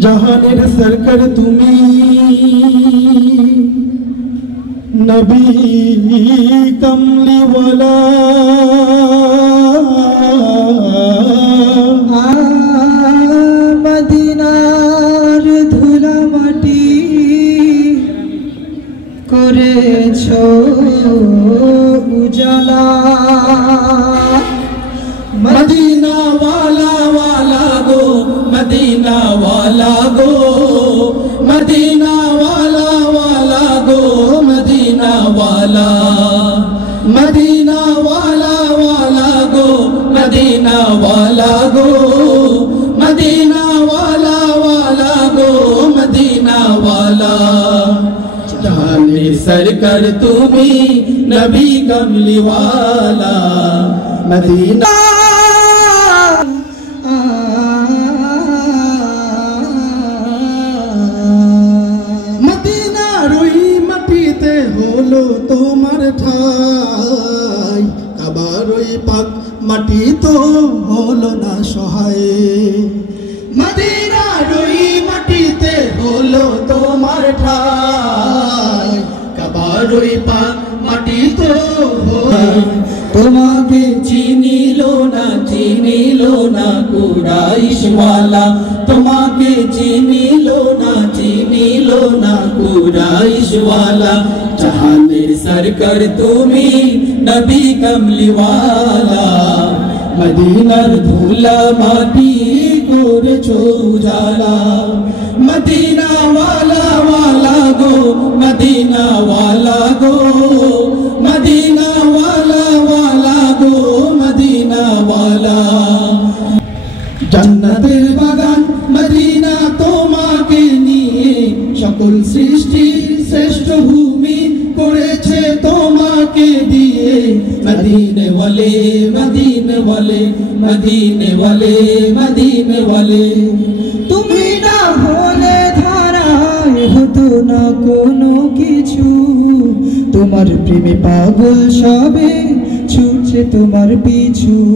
জাহানের সরকার তুমি নবী কমলিওয়ালা মদিনার ধুলা মাটি করেছো উজালা मदीना वाला वाला गो मदीना वाला गो मदीना वाला वाला गो मदीना वाला मदीना वाला वाला गो मदीना वाला गो मदीना वाला वाला गो मदीना वाला जाने सरकार तुम्ही नबी कमली वाला मदीना হলো তোমার ঠাই আবার ওই পাক মাটি তো হলো না সহায় মদিনার ওই মাটিতে হলো তোমার ঠাই আবার ওই পাক মাটি তো তোমাকে চিনিল না কুরাইশওয়ালা তোমাকে চিনিল না কুরাইশওয়ালা জাহানের সরকার তুমি নবী কমলিওয়ালা মদিনার ধুলা মাটি করেছো উজালা মদিনা ওয়ালা ওয়ালা গো মদিনা ওয়ালা গো মদিনা ওয়ালা ওয়ালা গো মদিনা ওয়ালা জান্নাতের বাগান মদিনা তোমাকে নিয়ে সকল সৃষ্টির শ্রেষ্ঠ ভূমি করেছে তোমাকে দিয়ে মদিনে ওয়ালে মদিনে ওয়ালে মদিনে ওয়ালে মদিনে ওয়ালে তুমি না হলে ধারায় হতো না কোনো কিছু তোমার প্রেমে পাগল সবে ছুটছে তোমার পিছু।